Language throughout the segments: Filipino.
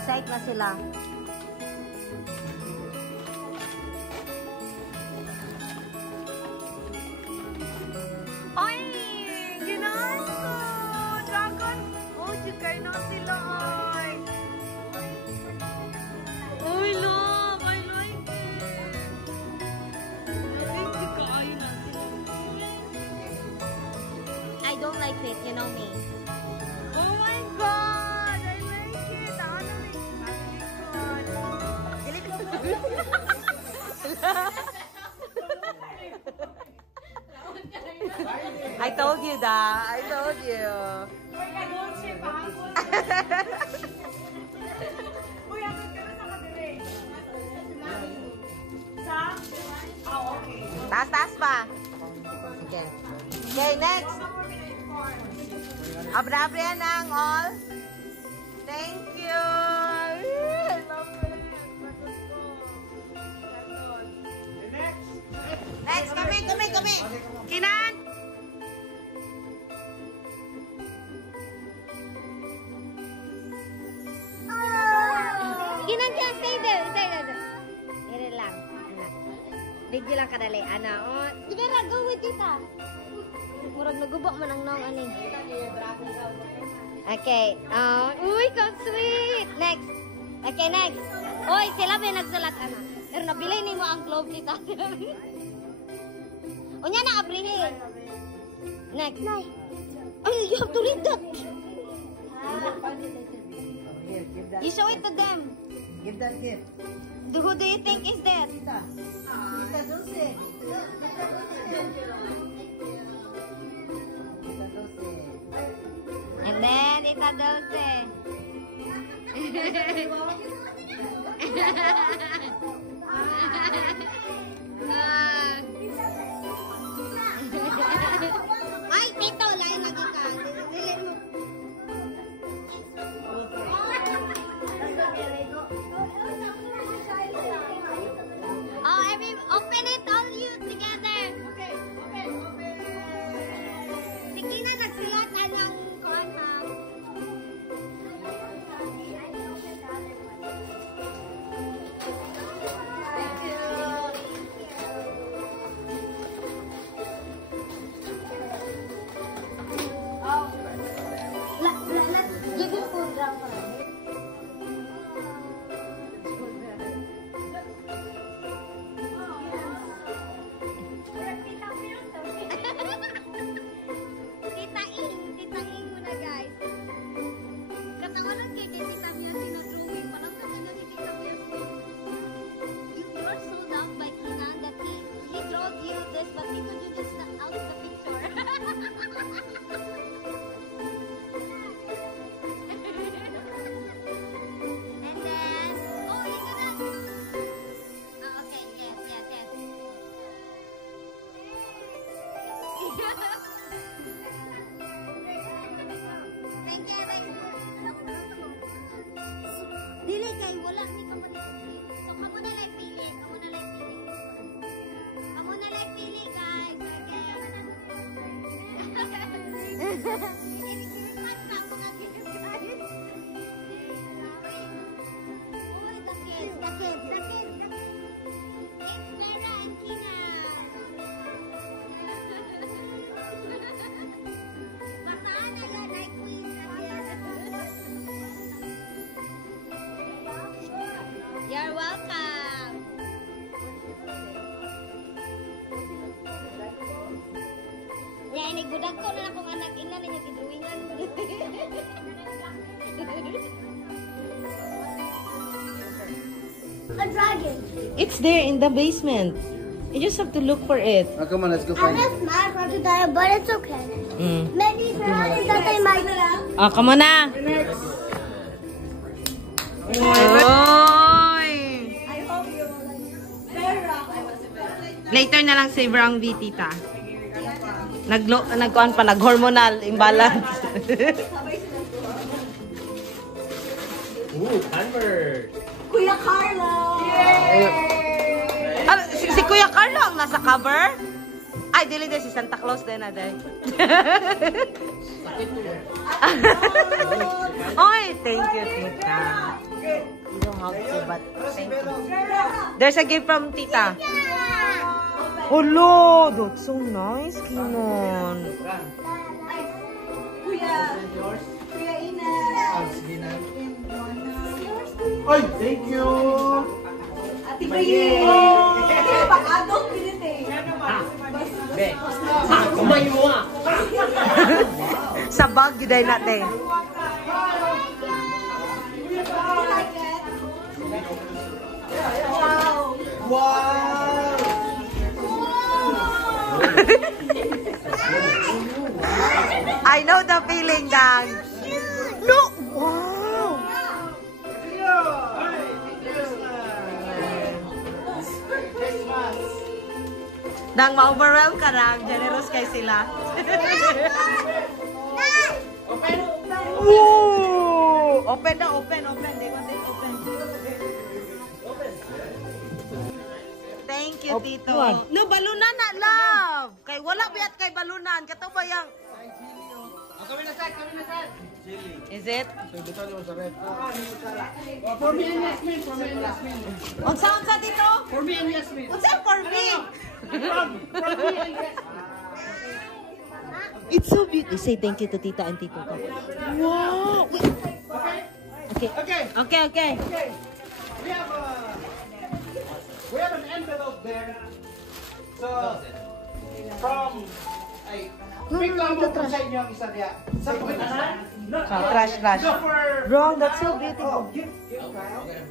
Na-excite na sila. Ay! Ginaso! Dragon! Oh, chikay na sila ay! Uy, love! I like it! Ay, chikay na sila. I don't like it, you know me. Oh my God! I like it! I told you that. I told you. Taas pa. Okay. Okay, next. Abre-abre yan ang all. Thank you. I love it. Next, kami. Kinan. Kinan, stay there. Here lang, anak. Video lang kadali, anak. Oh, Tivera, go with tita. Murag nagubok man ang nong ani. Okay. Uy, how sweet. Next. Okay, next. Oy, sila ba nagsulat, anak? Pero nabilin ni mo ang globe kita. Unya na abrihin. Next. Ay, you have to read that. You show it to them. Give that gift. Who do you think is that? Tita Dulce. And then, Tita Dulce. Ay, Tito, lain lagi ka. Dili mo. Oh, open it, all you together. Okay, open. Sige na, nagsulat ng kontak. Thank you. Give it food, Rafa. Tita Ing muna guys. Katawanan kay Tita Mia sinadrawing pa lang kami na ni Tita Mia. You are so loved by Kinan that he draws you this, but Tito Jun just out of the picture. And then, oh, you gonna. Oh, okay, yes. Thank you. Dili kay wala ni ka man. So kamo na lang pili, guys. Okay. The kids. It's Mera and Kina. Basahan na yun, like please. You're welcome. Yan, nagbudag ko na akong anak. Ina na niya kidruingan mo. A dragon. It's there in the basement. You just have to look for it. Oh, come on, let's go I find have it. mad crocodile, but it's okay. Maybe it's that I might. Oh, come on na. Oy! Later na lang save ang V, tita. Nagkuhan pa, nag-hormonal imbalance. Ooh, Converse. Kuya Carlo. Si Kuya Carlo ang nasa cover? Ay, dili din si Santa Claus din na din. Oy, thank you, tita. You don't have to, but thank you. There's a gift from tita. Hello, that's so nice, Kinon. Kuya Ina. Ay, thank you. Ate Baye. Pag-adult pinit eh. Sa bag, yun ay natin. Wow. I know the feeling, gang. No! Wow! Nang ma-overwhelm ka lang, generous kay sila. Woo! Open na, open. They want it open. Thank you, Tito. No, balunan na, love. Kay wala biyat kay balunan. Kato ba yung... Is it? For me and Yasmin. Saan ka dito? For me and Yasmin. What's up for me? From me and Yasmin. It's so beautiful. Say thank you to Tita and Tito. Wow! Okay. We have an envelope there. So, from... Pick lang mo kung sa inyo ang isa niya. Sa Trash. So for... Wrong, that's so beautiful. Gift Kyle. And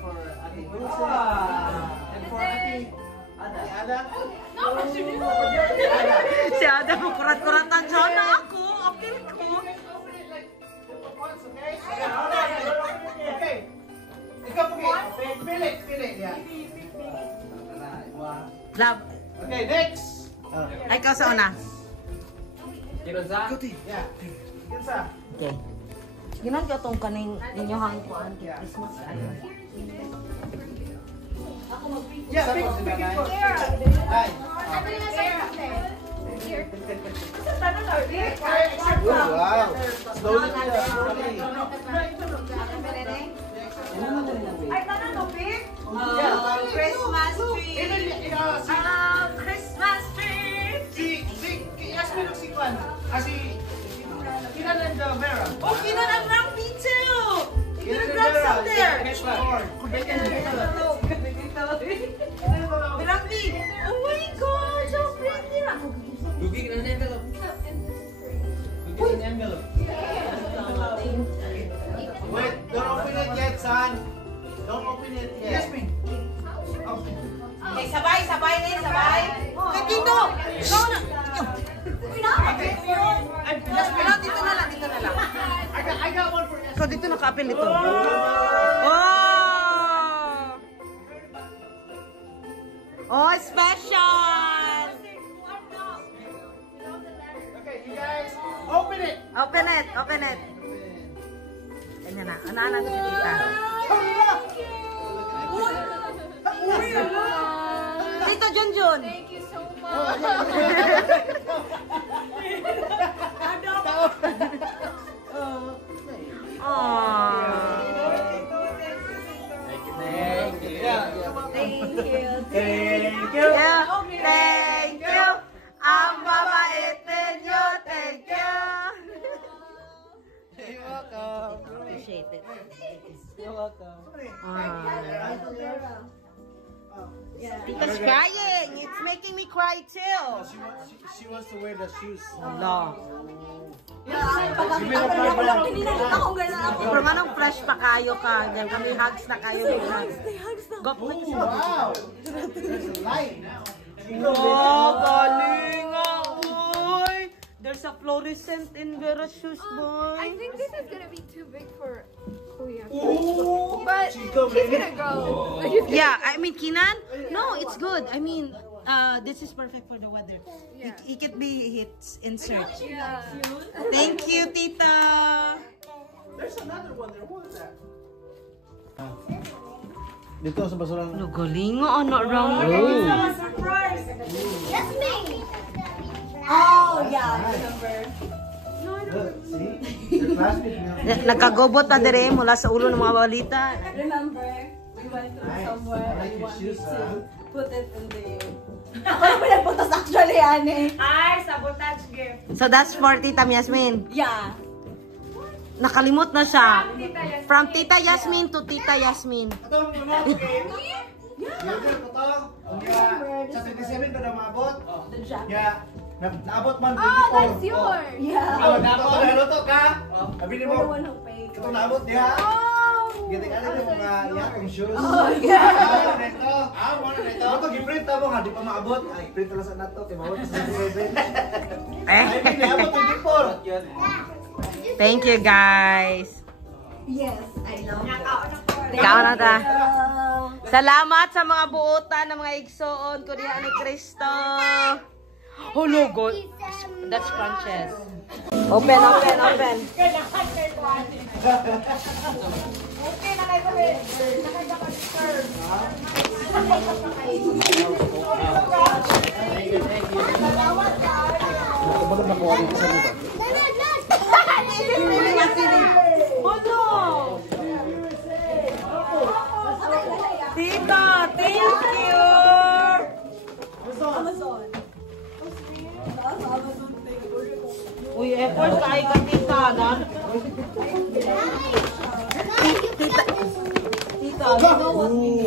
for Ate Dulce. And for Ate Ada. Si Ada mo kurat-kuratan siya na ako. Apil ko. Okay. Ikaw po. Pili. Yeah. Love. Okay, next. Ay, ikaw sa una. Yeah. Kinsa? Okay. Ginan ka itong kaning inyohang kuan kay Christmas. Yeah, pick it for. Hi. Wow. Slowly. Christmas tree. Christmas tree. Si Yasmin ang si Kwan. Si Kinan and Vera. Oh, Kinan and Ram, me too. You Kinan gonna and grab some there. Rambi. Oh my gosh, how pretty. Wait, don't open it yet, son. Don't open it yet. Yasmin. Okay, sabay. Kay Tito. No. Dito na lang. I got one for Yasmin. So, dito naka-apil ito. Oh! Oh, special! Okay, you guys, open it. Open it. Ganyan na. Ano ito si Tita? Tito Junjun. Thank you so much. Thank you. Ang babait ninyo. Thank you. You're welcome. Appreciate it. You're welcome. Tita's crying. It's making me cry too. She wants to wear the shoes. No. Ako Pero manong fresh pa kayo ka. Diyan kami hugs na kayo. Go. Wow. There's a light now. Oh, galing ah. Uy. There's a fluorescent in Vera's shoes, boy. I think this is gonna be too big for Kuya. Oh, But he's gonna go. Yeah, I mean, Kinan? No, it's good. I mean, this is perfect for the weather. Yeah. It could be hits in search. Yeah. Thank you, Tita. there's another one there. What is that? Dito sa basurahan. Galing nga, anak Ram. Yes, me. Oh, yeah, I remember. See? Your classmate now. Nagkagobot pa dire mula sa ulo ng mga balita. Remember, we went to somewhere I like and your wanted shoes, to put it in the... Ako na pinagpuntas actually, ane. So that's for Tita Yasmin. Yeah. Nakalimot na siya. From Tita Yasmin to Tita Yasmin. Ito ang mga game. Yun, ito. Sa 27 pa na maabot. The jacket. Yeah. Naabot man. Oh, that's yours. Yeah. Ano to ka? Abili We're the mo. one who paid. Ito naabot niya. Oh. Giti ka rin yung mga yakong shoes. Oh, yeah. Ah, nito. Mo na nito. Ito, giprint mo nga. Di pa maabot. Ay, print lang sa nato. Kaya mawag sa 27. Ay, pinaabot 24. Thank you guys. Yes, I know. Ikaw na ta. Salamat sa mga buutan ng mga igsoon ko diha ni Cristo. Hello, God. That's crunches. Open, open, open. Tita, thank you. Uy, effort kay ka tita, na? Tita, tita, you know what we need.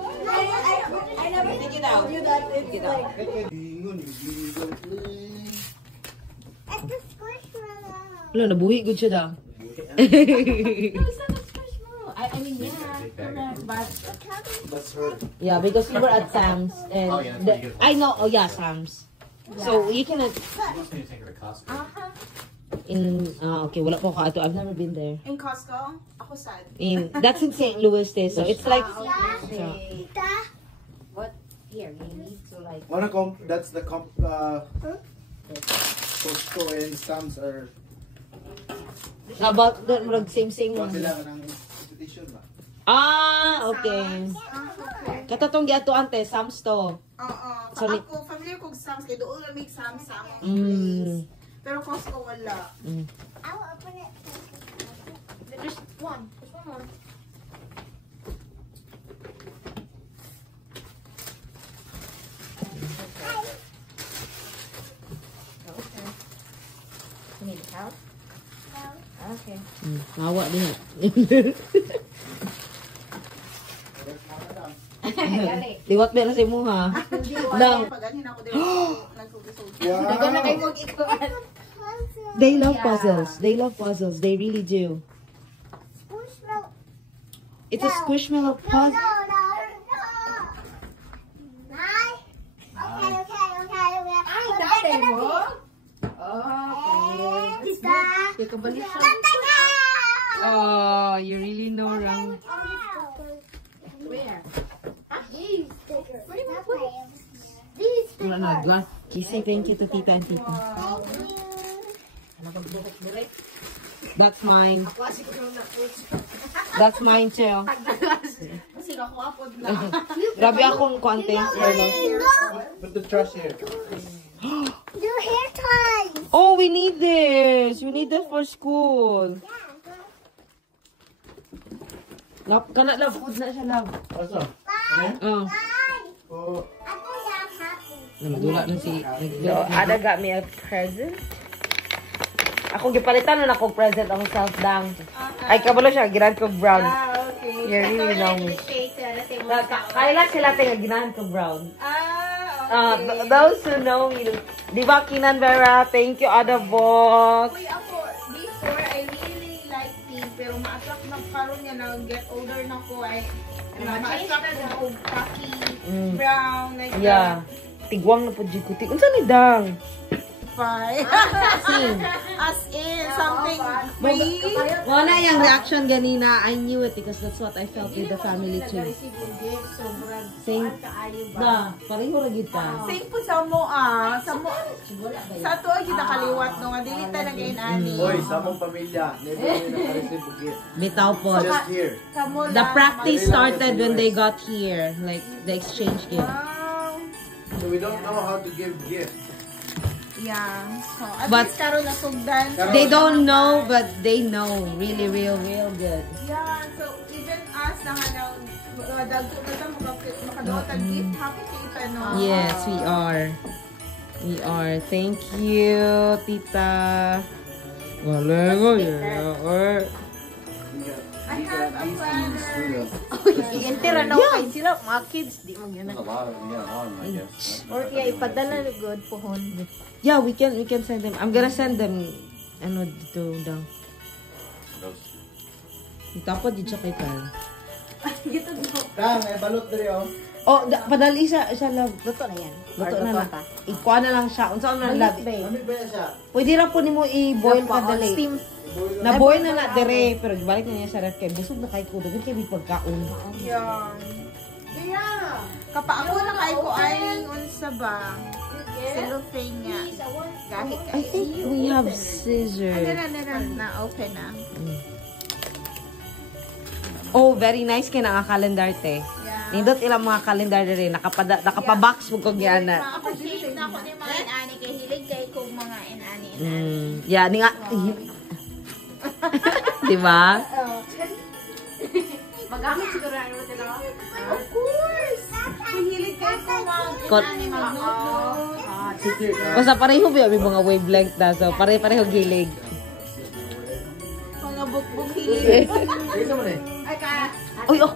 I never Take it out. knew that it's like... It's a squishmallow. Wala, nabuhi good siya daw. It's not a squishmallow. I mean, yeah, correct, but That's her. Yeah, because we were at Sam's and I know. Oh yeah, Sam's. So you cannot okay, wala po ka ito. I've never been there. In Costco? Ako sad. That's in St. Louis, so it's like Tita. what here we need to like Wanna that's the Costco and Sam's are about the same Wala sila ng institution ba? okay. Katatong giato ante Sam's to. Oo. So, Ako, familiar kong Sam's. Kaya doon na make Sam's sa among Mm. place. Pero Costco wala. I will open it. There's one. There's one more. You need help? No. Okay. Mawa din. Liwat ba na si mo ha? Lang. Pag ganin ako din nagsugisog. They love puzzles. They love puzzles. They really do. Squishmallow. It's a squishmallow No, puzzle. no, no, no. Nine. Okay, okay, okay, okay. Ay, We're dati gonna mo? be- Tita. Tita. Oh, you really know, Ram. Where? These stickers. Where do you put it? These Wala na, gwa. Say thank you to Tita and Tita. That's mine. That's mine too. Kasi ako apod na. Grabe akong konti. Put the trash here. Your hair ties. Oh, we need this. We need this for school. Love, kana love, food na siya, love. Also, Oh. oh, Ako yung happy. Namagula na si... So, Ada got me a present. Ako gipalitan na akong present ang self-dang. Ay, kabalo siya, ginahan ko brown. Okay. You really know me. Kailan sila tayo ginahan ko brown? Okay. Those who know me, di ba Kinan Vera? Thank you, Ada Box. Uy, ako, before, I really like pink, pero ma-attract na karon niya na get older na ko, ay ma-attract na ako khaki, brown, like Yeah. Tigwang na po dyan ko. Unsa ni Dang? Wi-Fi. As in, something free. Wala yung reaction ganina. I knew it because that's what I felt with the family too. Same. Da, pareho ra gid ta. Same po sa mo sa to kita kaliwat no nga dili ta nag-inani. Hoy, sa mong pamilya, never yun naka-receive og gift. Bitaw po. Just here. The practice started when they got here, like the exchange gift. So we don't know how to give gifts. Yeah. So, at But- least karon nasugdan. They don't know, but they know really, real good. Yeah, so even us na nga dagko na ta makaduot ang gift, happy kita no. Yes, we are. We are. Thank you, Tita. Galing, yeah. I have a planner. I-enter na kay sila, mga kids, di mo yun. A lot of I guess. Or kaya ipadala na good pohon. Yeah, we can send them. I'm gonna send them. Ano dito daw? Tapos di siya kay Carl. Kang, may balot diri oh. Oh, padali siya love. Luto na yan. Luto na lang. Ikuha na lang siya. Unsa man love? Ano ba siya? Pwede ra po nimo i-boil padali. Steam. Na-boil na dire, pero gibalik na niya sa ref kay busog na kay ko. Dagan kay pagkaon. Yeah. Yeah. Kapa ako na kay ko ay unsa ba? Cellophane niya. Kahit I think we have scissors. na open na. Oh, very nice kay nga calendar te. Yeah. Nindot ilang mga calendar dire nakapabox mo kog yana. Appreciate na ako ni mga inani kay hilig kay kong mga inani. Yeah, ni nga. Di ba? Magamit siguro ang ito na. Of course. Hilig kay ko mga inani mag-note. Basta pareho ba yung mga wavelength na. So, pareho gilig. Mga bukbuk hilig. Dito mo na eh. Ay ka. Uy, oh.